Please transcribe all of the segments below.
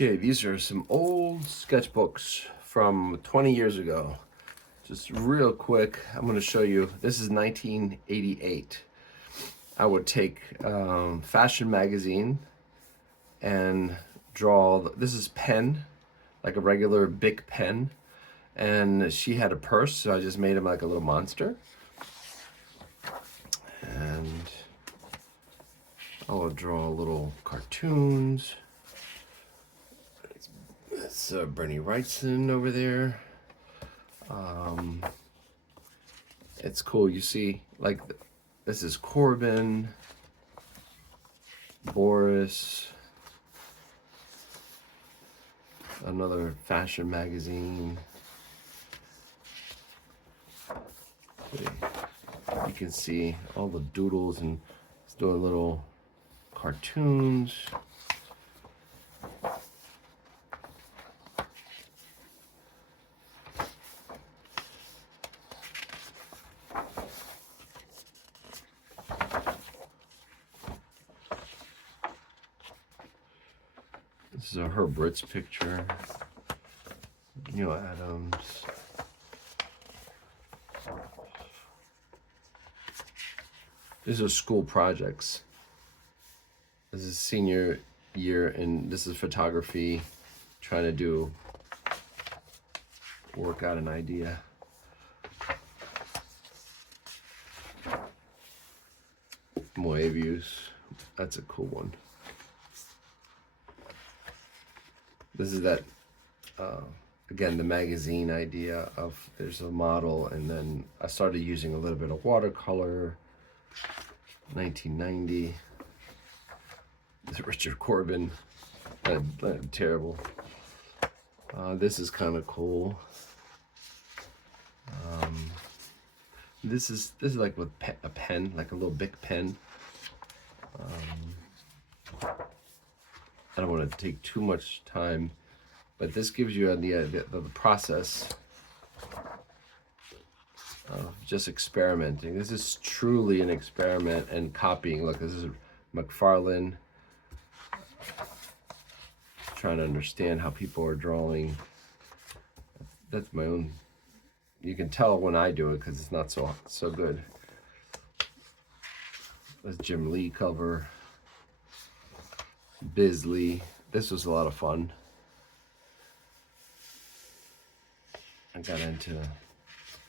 Okay, these are some old sketchbooks from 20 years ago. Just real quick, I'm going to show you. This is 1988. I would take fashion magazine and draw. This is pen, like a regular big pen. And she had a purse, so I just made him like a little monster. And I will draw little cartoons. It's Bernie Wrightson over there. It's cool. You see, like, this is Corbin, Boris, another fashion magazine. You can see all the doodles, and it's doing little cartoons. This is a Herb Ritz picture. Neil Adams. These are school projects. This is senior year, and this is photography, trying to work out an idea. Moebius, that's a cool one. This is that, again, the magazine idea of there's a model, and then I started using a little bit of watercolor. 1990. This is Richard Corbin. Terrible. This is kind of cool. This is like with a pen, like a little big pen. I don't want to take too much time, but this gives you an idea of the process of just experimenting. This is truly an experiment and copying. Look, this is McFarlane. Trying to understand how people are drawing. That's my own. You can tell when I do it because it's not so good. That's Jim Lee cover. Bisley. This was a lot of fun. I got into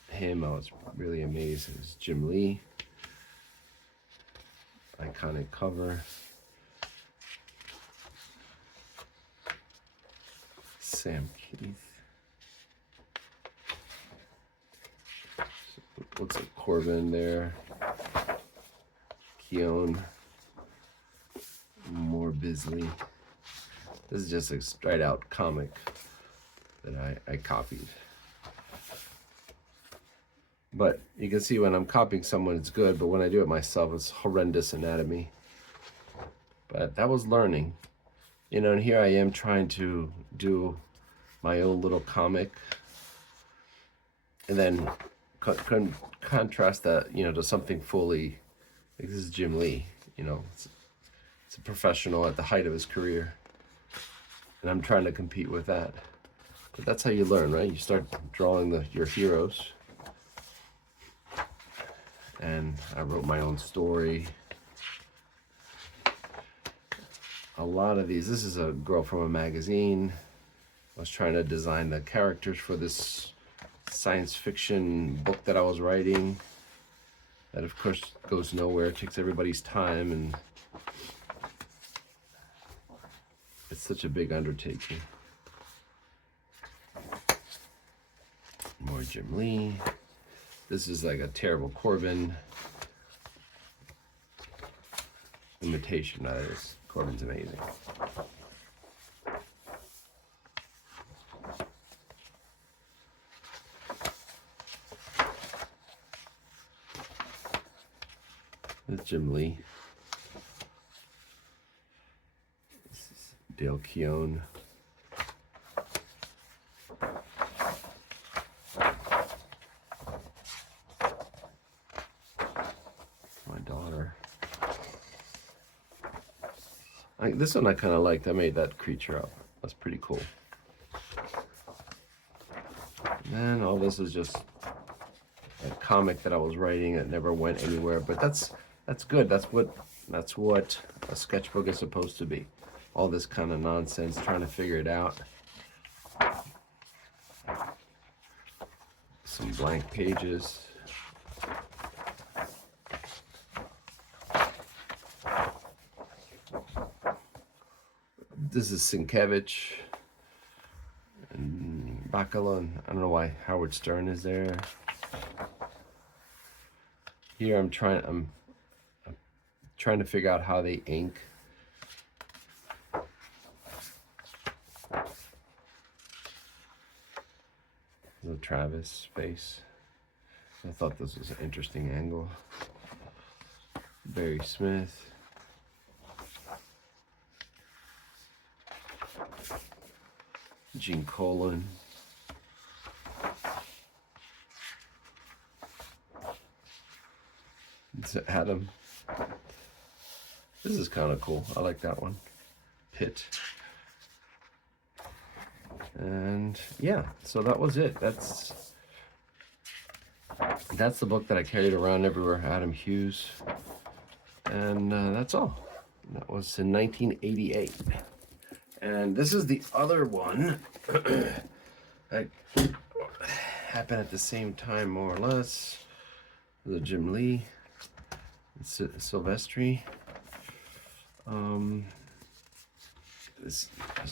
him. I was really amazed. It was Jim Lee. Iconic cover. Sam Keith. Looks like Corbin there. Keown. More Bisley. This is just a straight out comic that I copied. But you can see when I'm copying someone, it's good, but when I do it myself, it's horrendous anatomy. But that was learning. You know, and here I am trying to do my own little comic. And then contrast that, you know, to something fully, like this is Jim Lee, you know. It's a professional at the height of his career. And I'm trying to compete with that. But that's how you learn, right? You start drawing your heroes. And I wrote my own story. A lot of these, this is a girl from a magazine. I was trying to design the characters for this science fiction book that I was writing. That of course goes nowhere, it takes everybody's time, and it's such a big undertaking. More Jim Lee. This is like a terrible Corbin. Imitation, that is. Corbin's amazing. This is Jim Lee. This is Dale Keown. This one I kind of liked. I made that creature up. That's pretty cool. And all this is just a comic that I was writing that never went anywhere, but that's good. That's what a sketchbook is supposed to be. All this kind of nonsense, trying to figure it out. Some blank pages. This is Sienkiewicz and Bacala. I don't know why Howard Stern is there. Here I'm trying to figure out how they ink. The Travis face. I thought this was an interesting angle. Barry Smith. Gene Colan. It's Adam. This is kind of cool. I like that one. Pitt. And yeah, so that was it. That's the book that I carried around everywhere. Adam Hughes. And that's all. That was in 1988. And this is the other one that happened at the same time, more or less. The Jim Lee, Silvestri. There's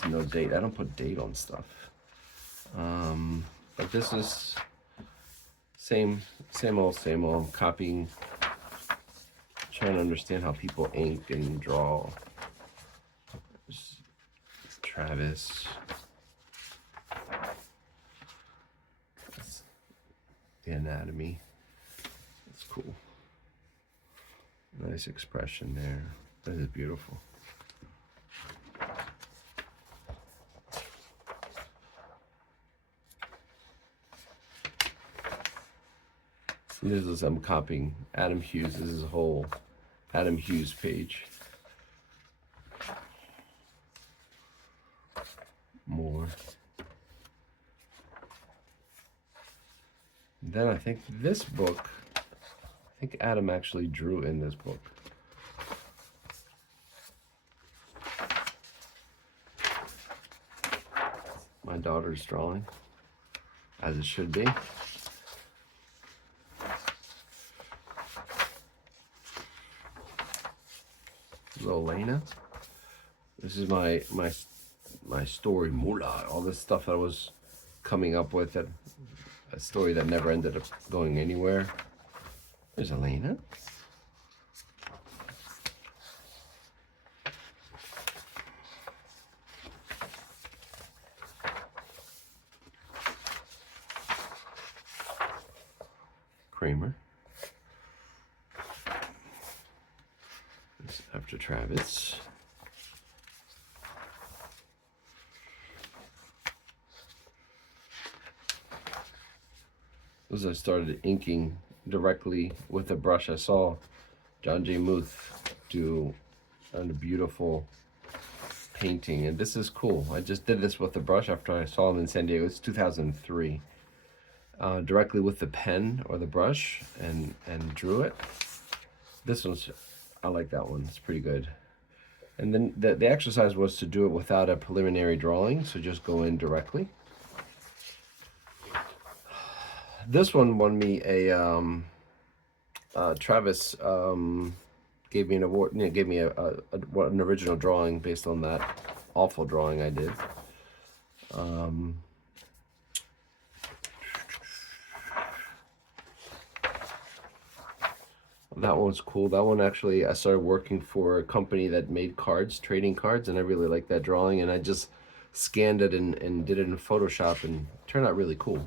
no date. I don't put date on stuff. But this is same old. I'm copying, trying to understand how people ink and draw. Travis. That's the anatomy. That's cool. Nice expression there. That is beautiful. This is, I'm copying Adam Hughes. This is a whole Adam Hughes page. More. Then I think this book, I think Adam actually drew in this book. My daughter's drawing, as it should be. Little Lena. This is my story, Mula. All this stuff that I was coming up with, that a story that never ended up going anywhere. There's Elena. Kramer. This after Travis. As I started inking directly with a brush, I saw John J. Muth do a beautiful painting, and this is cool. I just did this with the brush after I saw him in San Diego. It's 2003. Directly with the pen or the brush and drew it. This one's, I like that one. It's pretty good. And then the exercise was to do it without a preliminary drawing, so just go in directly. This one won me a Travis gave me an award. You know, gave me an original drawing based on that awful drawing I did. That one's cool. That one actually, I started working for a company that made cards, trading cards, and I really liked that drawing, and I just scanned it and did it in Photoshop, and it turned out really cool.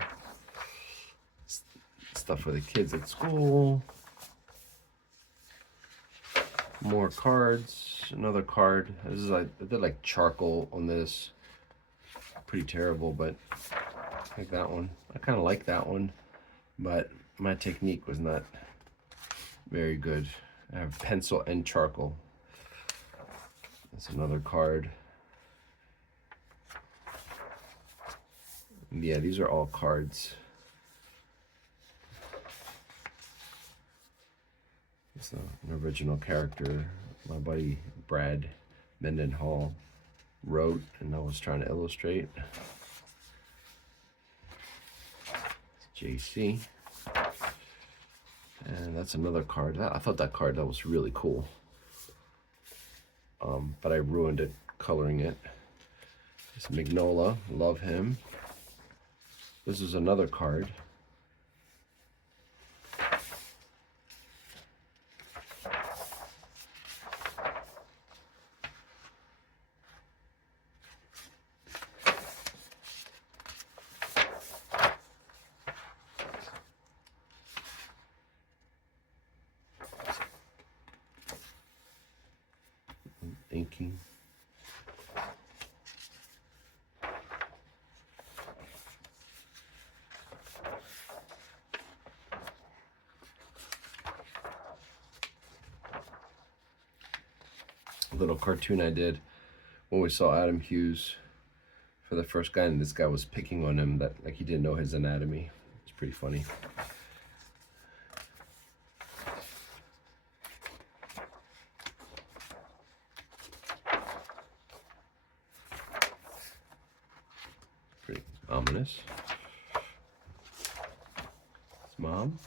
Stuff for the kids at school. More cards. Another card. This is like, I did like charcoal on this. Pretty terrible, but I like that one. I kind of like that one, but my technique was not very good. I have pencil and charcoal. That's another card. Yeah, these are all cards. It's an original character my buddy Brad Mendenhall wrote, and I was trying to illustrate. It's JC. And that's another card. I thought that card that was really cool. But I ruined it coloring it. It's Magnola, love him. This is another card. Inking. A little cartoon I did when we saw Adam Hughes for the first guy, and this guy was picking on him that like he didn't know his anatomy. It's pretty funny. Pretty ominous. His mom.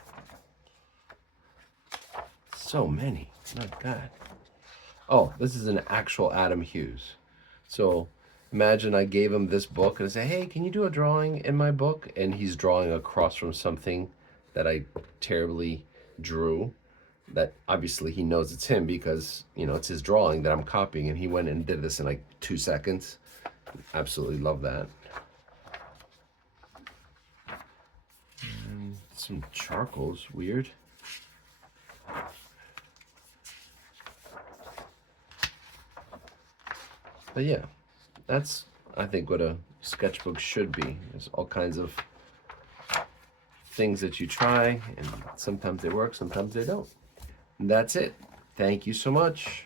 So many. My God. Oh, this is an actual Adam Hughes. So imagine I gave him this book and I say, hey, can you do a drawing in my book? And he's drawing across from something that I terribly drew. That obviously he knows it's him because, you know, it's his drawing that I'm copying, and he went and did this in like 2 seconds. Absolutely love that. And some charcoals, weird. But yeah, that's, I think, what a sketchbook should be. There's all kinds of things that you try, and sometimes they work, sometimes they don't. And that's it. Thank you so much.